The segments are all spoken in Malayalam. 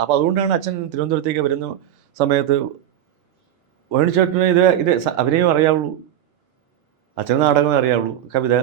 അപ്പോൾ അതുകൊണ്ടാണ് അച്ഛൻ തിരുവനന്തപുരത്തേക്ക് വരുന്ന സമയത്ത് വേണിച്ചേട്ടന് ഇത് അഭിനയം അറിയാവുള്ളൂ, അച്ഛന് നാടകമേ അറിയാവുള്ളൂ, കവിത.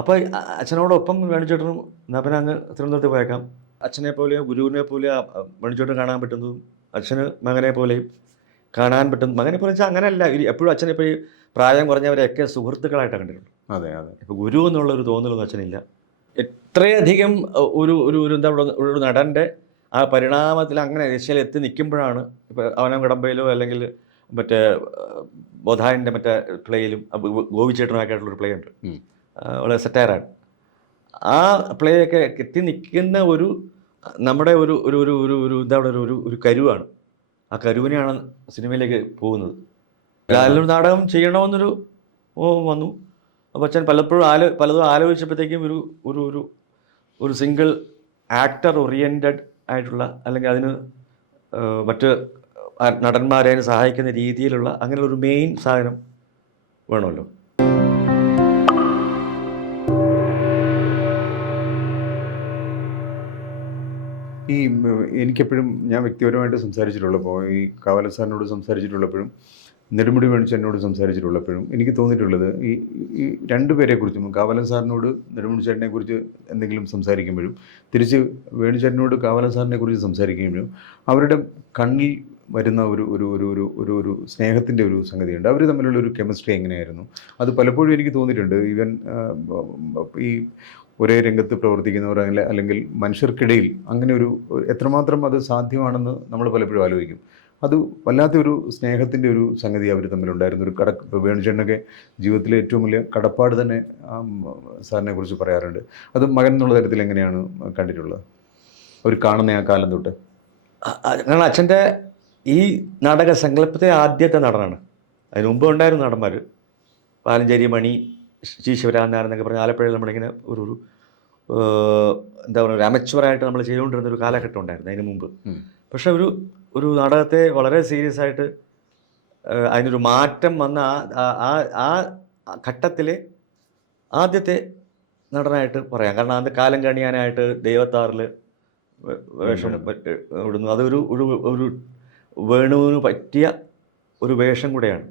അപ്പോൾ അച്ഛനോടൊപ്പം വേണിച്ചേട്ടനും എന്നാൽ പിന്നെ അങ്ങ് തിരുവനന്തപുരത്ത് പോയേക്കാം. അച്ഛനെ പോലെയോ ഗുരുവിനെ പോലെയോ വേണിച്ചേട്ടൻ കാണാൻ പറ്റുന്നതും അച്ഛന് മകനെ പോലെയും കാണാൻ പറ്റും. മകനെ പോലെ വെച്ചാൽ അങ്ങനെയല്ല, എപ്പോഴും അച്ഛനിപ്പോൾ ഈ പ്രായം കുറഞ്ഞവരെയൊക്കെ സുഹൃത്തുക്കളായിട്ടാണ് കണ്ടിട്ടുണ്ട്. അതെ അതെ. ഇപ്പോൾ ഗുരു എന്നുള്ളൊരു തോന്നലൊന്നും അച്ഛനില്ല. എത്രയധികം ഒരു ഒരു ഒരു എന്താ പറയുക, ഒരു നടൻ്റെ ആ പരിണാമത്തിൽ അങ്ങനെ ദിശയിൽ എത്തി നിൽക്കുമ്പോഴാണ് ഇപ്പോൾ അവനം കടമ്പയിലോ അല്ലെങ്കിൽ മറ്റേ ബോധായൻ്റെ മറ്റേ പ്ലേയിലും ഗോപിച്ചേട്ടനൊക്കെ ആയിട്ടുള്ളൊരു പ്ലേ ഉണ്ട്, വളരെ സെറ്റാറാണ്. ആ പ്ലേ ഒക്കെ എത്തി നിൽക്കുന്ന ഒരു നമ്മുടെ ഒരു ഒരു ഒരു ഒരു ഒരു എന്താ പറയുക, ഒരു കരുവാണ്. ആ കരുവിനെയാണ് സിനിമയിലേക്ക് പോകുന്നത്. ലാലൊരു നാടകം ചെയ്യണമെന്നൊരു വന്നു. അപ്പോൾ അച്ഛൻ പലതും ആലോചിച്ചപ്പോഴത്തേക്കും ഒരു ഒരു ഒരു ഒരു സിംഗിൾ ആക്ടർ ഓറിയൻറ്റഡ് ആയിട്ടുള്ള, അല്ലെങ്കിൽ അതിന് മറ്റ് നടന്മാരെ സഹായിക്കുന്ന രീതിയിലുള്ള അങ്ങനെ ഒരു മെയിൻ സാധനം വേണമല്ലോ. ഈ എനിക്കെപ്പോഴും ഞാൻ വ്യക്തിപരമായിട്ട് സംസാരിച്ചിട്ടുള്ളപ്പോൾ, ഈ കാവാലൻ സാറിനോട് സംസാരിച്ചിട്ടുള്ളപ്പോഴും നെടുമുടി വേണുചേട്ടനോട് സംസാരിച്ചിട്ടുള്ളപ്പോഴും എനിക്ക് തോന്നിയിട്ടുള്ളത് ഈ രണ്ടുപേരെക്കുറിച്ചും, കാവാലൻ സാറിനോട് നെടുമുടി ചേട്ടനെക്കുറിച്ച് എന്തെങ്കിലും സംസാരിക്കുമ്പോഴും തിരിച്ച് വേണുചേട്ടനോട് കാവാലൻ സാറിനെക്കുറിച്ച് സംസാരിക്കുമ്പോഴും അവരുടെ കണ്ണിൽ വരുന്ന ഒരു ഒരു ഒരു ഒരു ഒരു ഒരു സ്നേഹത്തിൻ്റെ ഒരു സംഗതിയുണ്ട്. അവർ തമ്മിലുള്ള ഒരു കെമിസ്ട്രി എങ്ങനെയായിരുന്നു അത് പലപ്പോഴും എനിക്ക് തോന്നിയിട്ടുണ്ട്. ഈവൻ ഈ ഒരേ രംഗത്ത് പ്രവർത്തിക്കുന്നവർ അല്ലെങ്കിൽ മനുഷ്യർക്കിടയിൽ അങ്ങനെ ഒരു എത്രമാത്രം അത് സാധ്യമാണെന്ന് നമ്മൾ പലപ്പോഴും ആലോചിക്കും. അത് വല്ലാത്തൊരു സ്നേഹത്തിൻ്റെ ഒരു സംഗതി അവർ തമ്മിലുണ്ടായിരുന്നു. ഇപ്പോൾ വേണുചേട്ടനൊക്കെ ജീവിതത്തിലെ ഏറ്റവും വലിയ കടപ്പാട് തന്നെ സാറിനെ കുറിച്ച് പറയാറുണ്ട്. അത് മകൻ എന്നുള്ള തരത്തിൽ എങ്ങനെയാണ് കണ്ടിട്ടുള്ളത് അവർ കാണുന്ന ആ കാലം തൊട്ട്? കാരണം അച്ഛൻ്റെ ഈ നാടക സങ്കല്പത്തെ ആദ്യത്തെ നടനാണ്. അതിന് മുമ്പ് ഉണ്ടായിരുന്നു നടന്മാർ, പാലഞ്ചേരി മണി, ജി ശിവരാമനാരൻ എന്നൊക്കെ പറഞ്ഞാൽ ആലപ്പുഴയിൽ നമ്മളിങ്ങനെ ഒരു എന്താ പറയുക, ഒരു അമച്വറായിട്ട് നമ്മൾ ചെയ്തുകൊണ്ടിരുന്ന ഒരു കാലഘട്ടം ഉണ്ടായിരുന്നു അതിന് മുമ്പ്. പക്ഷെ ഒരു നാടകത്തെ വളരെ സീരിയസ് ആയിട്ട് അതിനൊരു മാറ്റം വന്ന ആ ഘട്ടത്തിൽ ആദ്യത്തെ നടനായിട്ട് പറയാം. കാരണം അത് കാലം കണിയാനായിട്ട് ദൈവത്താറിൽ വേഷം ഇടുന്നു. അതൊരു ഒരു വേണുവിന് പറ്റിയ ഒരു വേഷം കൂടെയാണ്.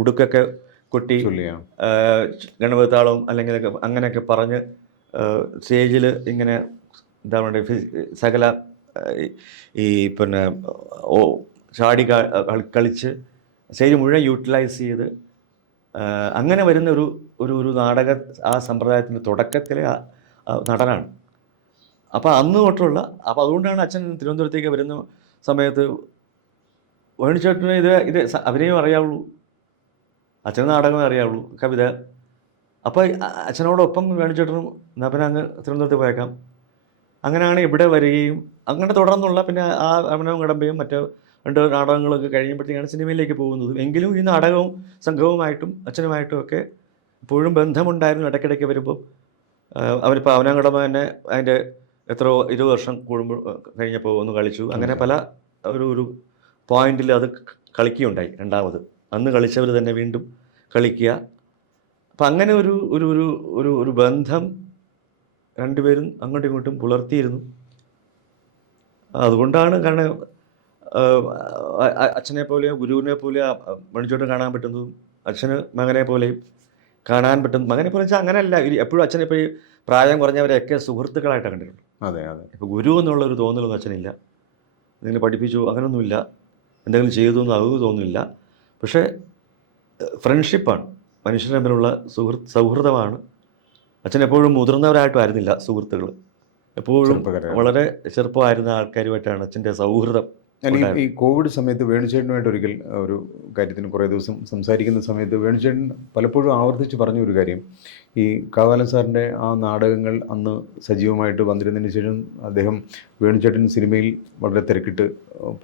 ഉടുക്കൊക്കെ കൊട്ടി ഗണപതി താളവും അല്ലെങ്കിൽ അങ്ങനെയൊക്കെ പറഞ്ഞ് സ്റ്റേജിൽ ഇങ്ങനെ എന്താ പറയുക, സകല ഈ പിന്നെ ചാടി കളിച്ച് സ്റ്റേജ് മുഴുവൻ യൂട്ടിലൈസ് ചെയ്ത് അങ്ങനെ വരുന്ന ഒരു നാടക ആ സമ്പ്രദായത്തിൻ്റെ തുടക്കത്തിലെ നടനാണ്. അപ്പോൾ അന്ന് തൊട്ടുള്ള, അപ്പോൾ അതുകൊണ്ടാണ് അച്ഛൻ തിരുവനന്തപുരത്തേക്ക് വരുന്ന സമയത്ത് വേണിച്ചേട്ടന് ഇത് അഭിനയം അറിയാവുള്ളൂ, അച്ഛന് നാടകമേ അറിയാവുള്ളൂ, കവിത. അപ്പോൾ അച്ഛനോടൊപ്പം വേണിച്ചേട്ടനും എന്നാൽ പിന്നെ അങ്ങ് തിരുവനന്തപുരത്ത് പോയേക്കാം. അങ്ങനെയാണ് ഇവിടെ വരികയും അങ്ങനെ തുടർന്നുള്ള പിന്നെ ആ അവനവും കടമ്പയും മറ്റ് 2 നാടകങ്ങളൊക്കെ കഴിയുമ്പോഴത്തേക്കാണ് സിനിമയിലേക്ക് പോകുന്നത്. എങ്കിലും ഈ നാടകവും സംഘവുമായിട്ടും അച്ഛനുമായിട്ടും ഒക്കെ ഇപ്പോഴും ബന്ധമുണ്ടായിരുന്നു. ഇടയ്ക്കിടയ്ക്ക് വരുമ്പോൾ അവനിപ്പോൾ അവനവും കടമ്പ തന്നെ അതിൻ്റെ എത്രയോ 20 വർഷം കഴിഞ്ഞപ്പോൾ ഒന്ന് കളിച്ചു. അങ്ങനെ പല ഒരു പോയിന്റിൽ അത് കളിക്കുകയുണ്ടായി. രണ്ടാമത് അന്ന് കളിച്ചവർ തന്നെ വീണ്ടും കളിക്കുക. അപ്പം അങ്ങനെ ഒരു ഒരു ഒരു ഒരു ബന്ധം രണ്ടുപേരും അങ്ങോട്ടും ഇങ്ങോട്ടും പുലർത്തിയിരുന്നു. അതുകൊണ്ടാണ്, കാരണം അച്ഛനെ പോലെയോ ഗുരുവിനെ പോലെയോ വേണിച്ചേട്ടൻ കാണാൻ പറ്റുന്നതും അച്ഛന് മകനെ പോലെയും കാണാൻ പറ്റും. മകനെ പോലെ വെച്ചാൽ അങ്ങനെയല്ല, എപ്പോഴും അച്ഛനിപ്പോൾ ഈ പ്രായം കുറഞ്ഞവരെയൊക്കെ സുഹൃത്തുക്കളായിട്ടാണ് കണ്ടിട്ടുണ്ട്. അതെ അതെ. ഇപ്പോൾ ഗുരു എന്നുള്ളൊരു തോന്നലൊന്നും അച്ഛനില്ല. എന്തെങ്കിലും പഠിപ്പിച്ചു അങ്ങനെയൊന്നുമില്ല, എന്തെങ്കിലും ചെയ്തു എന്നും അത് തോന്നുന്നില്ല. പക്ഷേ ഫ്രണ്ട്ഷിപ്പാണ്, മനുഷ്യർ തമ്മിലുള്ള സൗഹൃദമാണ്. അച്ഛൻ എപ്പോഴും മുതിർന്നവരായിട്ടും ആയിരുന്നില്ല സുഹൃത്തുക്കൾ, എപ്പോഴും വളരെ ചെറുപ്പമായിരുന്ന ആൾക്കാരുമായിട്ടാണ് അച്ഛൻ്റെ സൗഹൃദം. ഈ കോവിഡ് സമയത്ത് വേണുചേട്ടനുമായിട്ട് ഒരിക്കൽ ഒരു കാര്യത്തിന് കുറേ ദിവസം സംസാരിക്കുന്ന സമയത്ത് വേണുചേട്ടൻ പലപ്പോഴും ആവർത്തിച്ച് പറഞ്ഞ ഒരു കാര്യം, ഈ കാവാലൻ സാറിൻ്റെ ആ നാടകങ്ങൾ അന്ന് സജീവമായിട്ട് വന്നിരുന്നതിന് ശേഷം അദ്ദേഹം വേണുചേട്ടൻ സിനിമയിൽ വളരെ തിരക്കിട്ട്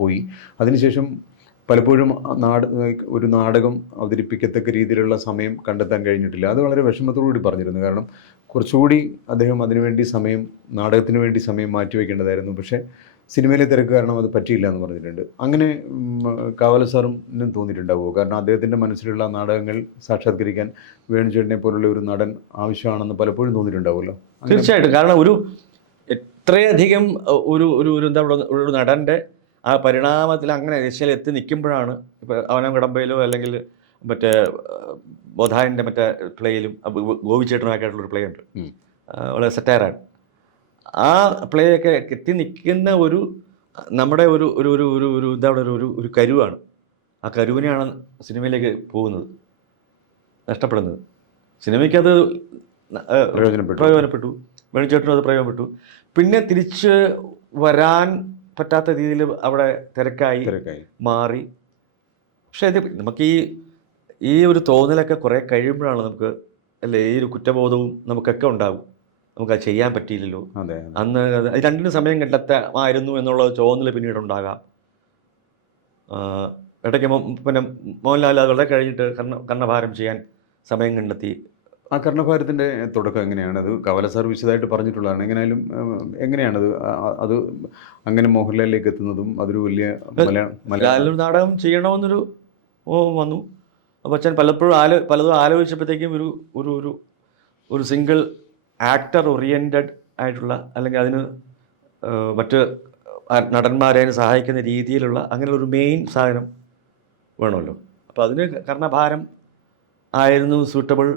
പോയി. അതിനുശേഷം പലപ്പോഴും ഒരു നാടകം അവതരിപ്പിക്കത്തക്ക രീതിയിലുള്ള സമയം കണ്ടെത്താൻ കഴിഞ്ഞിട്ടില്ല. അത് വളരെ വിഷമത്തോടുകൂടി പറഞ്ഞിരുന്നു. കാരണം കുറച്ചുകൂടി അദ്ദേഹം അതിനുവേണ്ടി നാടകത്തിന് വേണ്ടി സമയം മാറ്റിവെക്കേണ്ടതായിരുന്നു. പക്ഷേ സിനിമയിലെ തിരക്ക് കാരണം അത് പറ്റിയില്ല എന്ന് പറഞ്ഞിട്ടുണ്ട്. അങ്ങനെ കാവാലൻ സാറിനും തോന്നിയിട്ടുണ്ടാവുമോ? കാരണം അദ്ദേഹത്തിൻ്റെ മനസ്സിലുള്ള നാടകങ്ങൾ സാക്ഷാത്കരിക്കാൻ വേണുചേട്ടനെ പോലുള്ള ഒരു നടൻ ആവശ്യമാണെന്ന് പലപ്പോഴും തോന്നിയിട്ടുണ്ടാവുമല്ലോ. തീർച്ചയായിട്ടും. കാരണം ഇത്രയധികം ഒരു ഒരു ഒരു എന്താ പറയുക, ഒരു നടൻ്റെ ആ പരിണാമത്തിൽ അങ്ങനെ ഏഷ്യയിൽ എത്തി നിൽക്കുമ്പോഴാണ് ഇപ്പോൾ അവനം കടമ്പയിലോ അല്ലെങ്കിൽ മറ്റേ ബോധായൻ്റെ മറ്റേ പ്ലേയിലും ഗോപിച്ചേട്ടനൊക്കെ ആയിട്ടുള്ളൊരു പ്ലേ ഉണ്ട്, വളരെ സെറ്റയറാണ്. ആ പ്ലേ ഒക്കെ എത്തി നിൽക്കുന്ന ഒരു നമ്മുടെ ഒരു ഒരു ഒരു ഒരു ഒരു എന്താ പറയുക, ഒരു ഒരു കരുവാണ്. ആ കരുവിനെയാണ് സിനിമയിലേക്ക് പോകുന്നത്, നഷ്ടപ്പെടുന്നത്. സിനിമയ്ക്കത് പ്രയോജനപ്പെട്ടു, വേണിച്ചേട്ടനും അത് പ്രയോജനപ്പെട്ടു. പിന്നെ തിരിച്ച് വരാൻ പറ്റാത്ത രീതിയിൽ അവിടെ തിരക്കായി മാറി. പക്ഷേ ഇത് നമുക്ക് ഈ ഒരു തോന്നലൊക്കെ കുറേ കഴിയുമ്പോഴാണ് നമുക്ക്, അല്ലേ, ഈ ഒരു കുറ്റബോധവും നമുക്കൊക്കെ ഉണ്ടാകും. നമുക്കത് ചെയ്യാൻ പറ്റിയില്ലല്ലോ, അന്ന് അത് രണ്ടിനും സമയം കണ്ടെത്താമായിരുന്നു എന്നുള്ള തോന്നൽ പിന്നീട് ഉണ്ടാകാം. ഇടയ്ക്ക് പിന്നെ മോഹൻലാൽ അത് വളരെ കഴിഞ്ഞിട്ട് കർണഭാരം ചെയ്യാൻ സമയം കണ്ടെത്തി. ആ കർണഭാരത്തിൻ്റെ തുടക്കം എങ്ങനെയാണ്? അത് കവല സാർ വിശദമായിട്ട് പറഞ്ഞിട്ടുള്ളതാണ്. എങ്ങനെയാണത് അത് അങ്ങനെ മോഹൻലാലിലേക്ക് എത്തുന്നതും അതൊരു വലിയ മലയാളം നാടകം ചെയ്യണമെന്നൊരു വന്നു. അപ്പോൾ അച്ഛൻ പലതും ആലോചിച്ചപ്പോഴത്തേക്കും ഒരു ഒരു ഒരു ഒരു സിംഗിൾ ആക്ടർ ഓറിയൻറ്റഡ് ആയിട്ടുള്ള, അല്ലെങ്കിൽ അതിന് മറ്റ് നടന്മാരെ സഹായിക്കുന്ന രീതിയിലുള്ള അങ്ങനെ ഒരു മെയിൻ സാധനം വേണമല്ലോ. അപ്പോൾ അതിന് കർണഭാരം ആയിരുന്നു സൂട്ടബിൾ.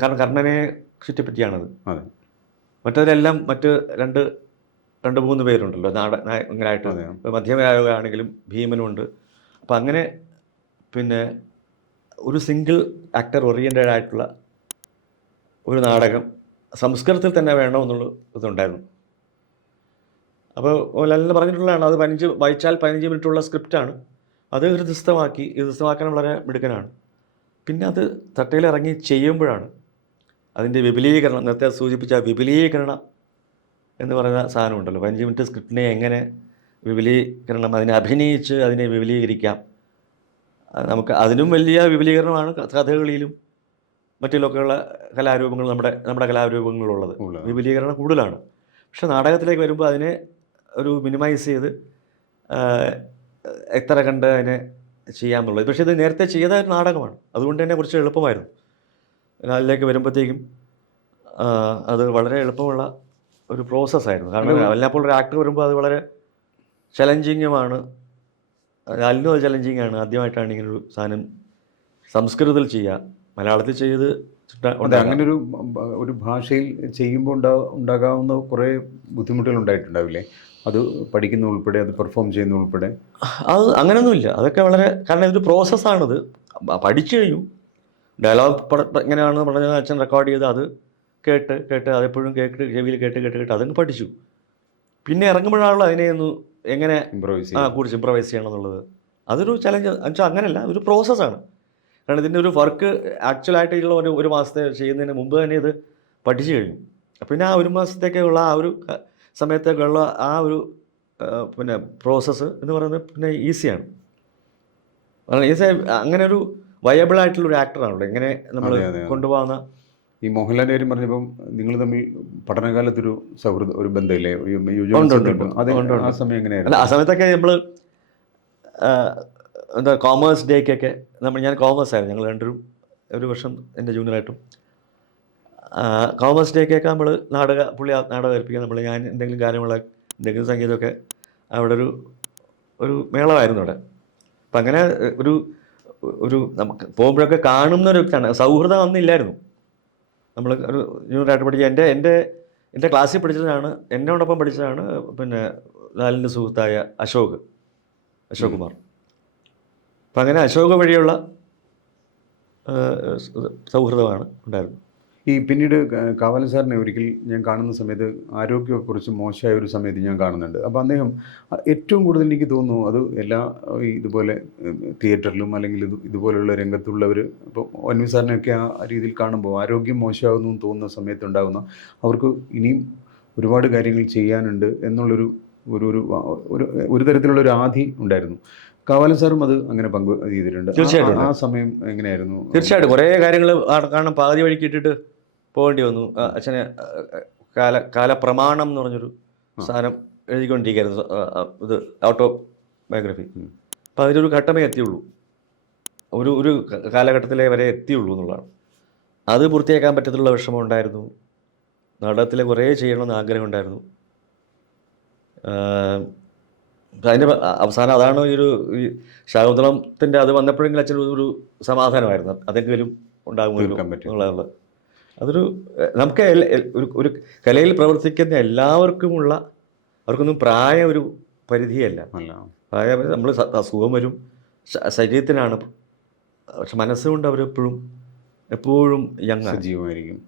കാരണം കർണനെ ചുറ്റിപ്പറ്റിയാണത്. മറ്റതിലെല്ലാം മറ്റ് രണ്ട് മൂന്ന് പേരുണ്ടല്ലോ നായകനായിട്ട്. മധ്യമനായകനാണെങ്കിലും ഭീമനുണ്ട്. അപ്പം അങ്ങനെ പിന്നെ ഒരു സിംഗിൾ ആക്ടർ ഓറിയൻറ്റഡ് ആയിട്ടുള്ള ഒരു നാടകം സംസ്കൃതത്തിൽ തന്നെ വേണമെന്നുള്ള ഇതുണ്ടായിരുന്നു. അപ്പോൾ മോഹൻലാലിന് പറഞ്ഞിട്ടുള്ളതാണ്, അത് വായിച്ചാൽ 15 മിനിറ്റുള്ള സ്ക്രിപ്റ്റാണ്. അത് ഹൃദിസ്ഥമാക്കാൻ വളരെ മിടുക്കനാണ്. പിന്നെ അത് തട്ടയിലിറങ്ങി ചെയ്യുമ്പോഴാണ് അതിൻ്റെ വിപുലീകരണം, നേരത്തെ സൂചിപ്പിച്ച വിപുലീകരണം എന്ന് പറയുന്ന സാധനമുണ്ടല്ലോ. 15 മിനിറ്റ് സ്ക്രിപ്റ്റിനെ എങ്ങനെ വിപുലീകരണം, അതിനെ അഭിനയിച്ച് അതിനെ വിപുലീകരിക്കാം. നമുക്ക് അതിനും വലിയ വിപുലീകരണമാണ് കഥകളിയിലും മറ്റിലൊക്കെയുള്ള കലാരൂപങ്ങൾ, നമ്മുടെ കലാരൂപങ്ങളുള്ളത്. വിപുലീകരണം കൂടുതലാണ്. പക്ഷെ നാടകത്തിലേക്ക് വരുമ്പോൾ അതിനെ ഒരു മിനിമൈസ് ചെയ്ത് എത്ര കണ്ട് അതിനെ ചെയ്യാമെന്നുള്ളത്. പക്ഷേ ഇത് നേരത്തെ ചെയ്ത ഒരു നാടകമാണ്, അതുകൊണ്ട് തന്നെ കുറച്ച് എളുപ്പമായിരുന്നു. അതിലേക്ക് വരുമ്പോഴത്തേക്കും അത് വളരെ എളുപ്പമുള്ള ഒരു പ്രോസസ്സായിരുന്നു. കാരണം വല്ലപ്പോൾ ഒരു ആക്ടർ വരുമ്പോൾ അത് വളരെ ചലഞ്ചിങ്ങുമാണ്. അതിനും അത് ചലഞ്ചിങ്ങാണ്. ആദ്യമായിട്ടാണ് ഇങ്ങനൊരു സാധനം സംസ്കൃതത്തിൽ ചെയ്യുക. മലയാളത്തിൽ ചെയ്ത് അങ്ങനെ ഒരു ഭാഷയിൽ ചെയ്യുമ്പോൾ ഉണ്ടാകാവുന്ന കുറേ ബുദ്ധിമുട്ടുകൾ ഉണ്ടായിട്ടുണ്ടാവില്ലേ? അത് പഠിക്കുന്ന ഉൾപ്പെടെ, അത് പെർഫോം ചെയ്യുന്ന ഉൾപ്പെടെ. അത് അങ്ങനെയൊന്നുമില്ല. അതൊക്കെ വളരെ, കാരണം ഇതൊരു പ്രോസസ്സാണിത്. പഠിച്ചു കഴിഞ്ഞു. ഡയലോഗ് എങ്ങനെയാണെന്ന് പറഞ്ഞാൽ അച്ഛൻ റെക്കോർഡ് ചെയ്ത് അത് കേട്ട് അതെപ്പോഴും ചെവിയിൽ കേട്ട് അതങ്ങ് പഠിച്ചു. പിന്നെ ഇറങ്ങുമ്പോഴാണല്ലോ അതിനെ ഒന്ന് എങ്ങനെ കുറിച്ച് ഇംപ്രവൈസ് ചെയ്യണം എന്നുള്ളത്. അതൊരു ചലഞ്ച് എന്നുവെച്ചാൽ അങ്ങനെയല്ല, ഒരു പ്രോസസ്സാണ്. കാരണം ഇതിൻ്റെ ഒരു വർക്ക് ആക്ച്വലായിട്ടുള്ള ഒരു മാസത്തെ ചെയ്യുന്നതിന് മുമ്പ് തന്നെ ഇത് പഠിച്ചു കഴിഞ്ഞു. പിന്നെ ആ ഒരു മാസത്തേക്കുള്ള ആ ഒരു സമയത്തേക്കുള്ള ആ ഒരു പിന്നെ പ്രോസസ്സ് എന്ന് പറയുന്നത് പിന്നെ ഈസിയാണ്. അങ്ങനെ ഒരു വയബിൾ ആയിട്ടുള്ളൊരു ആക്ടറാണല്ലോ ഇങ്ങനെ നമ്മൾ കൊണ്ടുപോകുന്ന. ഈ മോഹൻലാലിൻ്റെ കാര്യം പറഞ്ഞപ്പം നിങ്ങൾ തമ്മിൽ പഠനകാലത്തൊരു സൗഹൃദം, ഒരു ബന്ധമില്ലേ? ആ സമയം എങ്ങനെയായിരുന്നു? ആ സമയത്തൊക്കെ നമ്മൾ എന്താ കോമേഴ്സ് ഡേക്കൊക്കെ ഞാൻ കോമേഴ്സ് ആയിരുന്നു, ഞങ്ങൾ രണ്ടുപേരും ഒരു വർഷം എൻ്റെ ജൂനിയറായിട്ടും. കോമേഴ്സ് ഡേക്കൊക്കെ നമ്മൾ പുള്ളി നാടകം ഏൽപ്പിക്കുക. ഞാൻ എന്തെങ്കിലും കാര്യങ്ങൾ, എന്തെങ്കിലും സംഗീതമൊക്കെ അവിടെ ഒരു മേളമായിരുന്നു അവിടെ. അപ്പം അങ്ങനെ ഒരു നമുക്ക് പോകുമ്പോഴൊക്കെ കാണുന്ന ഒരു വ്യക്തിയാണ്. സൗഹൃദം അന്നില്ലായിരുന്നു. നമ്മൾ ഒരു ജൂനിയറായിട്ട് പഠിക്കുക. എൻ്റെ ക്ലാസ്സിൽ പഠിച്ചതാണ്, എന്നോടൊപ്പം പഠിച്ചതാണ് പിന്നെ ലാലിൻ്റെ സുഹൃത്തായ അശോക് കുമാർ. അപ്പം അങ്ങനെ അശോക വഴിയുള്ള സൗഹൃദമാണ് ഉണ്ടായിരുന്നത്. ഈ പിന്നീട് കാവാലൻ സാറിനെ ഒരിക്കൽ ഞാൻ കാണുന്ന സമയത്ത് ആരോഗ്യമൊക്കെ മോശമായ ഒരു സമയത്ത് ഞാൻ കാണുന്നുണ്ട്. അപ്പോൾ അദ്ദേഹം ഏറ്റവും കൂടുതൽ എനിക്ക് തോന്നുന്നു അത് എല്ലാ ഇതുപോലെ തിയേറ്ററിലും അല്ലെങ്കിൽ ഇതുപോലുള്ള രംഗത്തുള്ളവർ ഇപ്പോൾ ഒൻവി സാറിനെയൊക്കെ ആ രീതിയിൽ കാണുമ്പോൾ ആരോഗ്യം മോശമാകുന്നു എന്ന് തോന്നുന്ന സമയത്തുണ്ടാകുന്ന അവർക്ക് ഇനിയും ഒരുപാട് കാര്യങ്ങൾ ചെയ്യാനുണ്ട് എന്നുള്ളൊരു ഒരു തരത്തിലുള്ളൊരു ആധി ഉണ്ടായിരുന്നു. കാവാലൻ സാറും അത് അങ്ങനെ പങ്കു ചെയ്തിട്ടുണ്ട്. തീർച്ചയായിട്ടും. ആ സമയം എങ്ങനെയായിരുന്നു? തീർച്ചയായിട്ടും കുറേ കാര്യങ്ങൾ കാണാൻ പാതി വഴിക്ക് ഇട്ടിട്ട് പോകേണ്ടി വന്നു. അച്ഛനെ കാലപ്രമാണം എന്ന് പറഞ്ഞൊരു സാധനം എഴുതിക്കൊണ്ടിരിക്കുകയായിരുന്നു, ഇത് ഓട്ടോ ബയോഗ്രഫി. അപ്പം അതിലൊരു ഘട്ടമേ എത്തിയുള്ളൂ, ഒരു കാലഘട്ടത്തിലെ വരെ എത്തിയുള്ളൂ എന്നുള്ളതാണ്. അത് പൂർത്തിയാക്കാൻ പറ്റത്തുള്ള വിഷമം ഉണ്ടായിരുന്നു. നാടകത്തിൽ കുറേ ചെയ്യണമെന്ന് ആഗ്രഹമുണ്ടായിരുന്നു. അതിൻ്റെ അവസാനം അതാണ് ഈ ശാകുന്തളത്തിൻ്റെ അത് വന്നപ്പോഴെങ്കിലും അച്ഛൻ ഒരു സമാധാനമായിരുന്നു, അതെങ്കിലും ഉണ്ടാകുമല്ലോ തീർക്കാൻ പറ്റും. എന്നുള്ള അതൊരു നമുക്ക് ഒരു കലയിൽ പ്രവർത്തിക്കുന്ന എല്ലാവർക്കുമുള്ള, അവർക്കൊന്നും പ്രായം ഒരു പരിധിയല്ല. അല്ല, പ്രായം നമ്മൾ അസുഖം വരും, ശരീരത്തിനാണ്, പക്ഷെ മനസ്സുകൊണ്ട് അവരെപ്പോഴും എപ്പോഴും യങ്ങാണ്. സജീവമായിരിക്കും.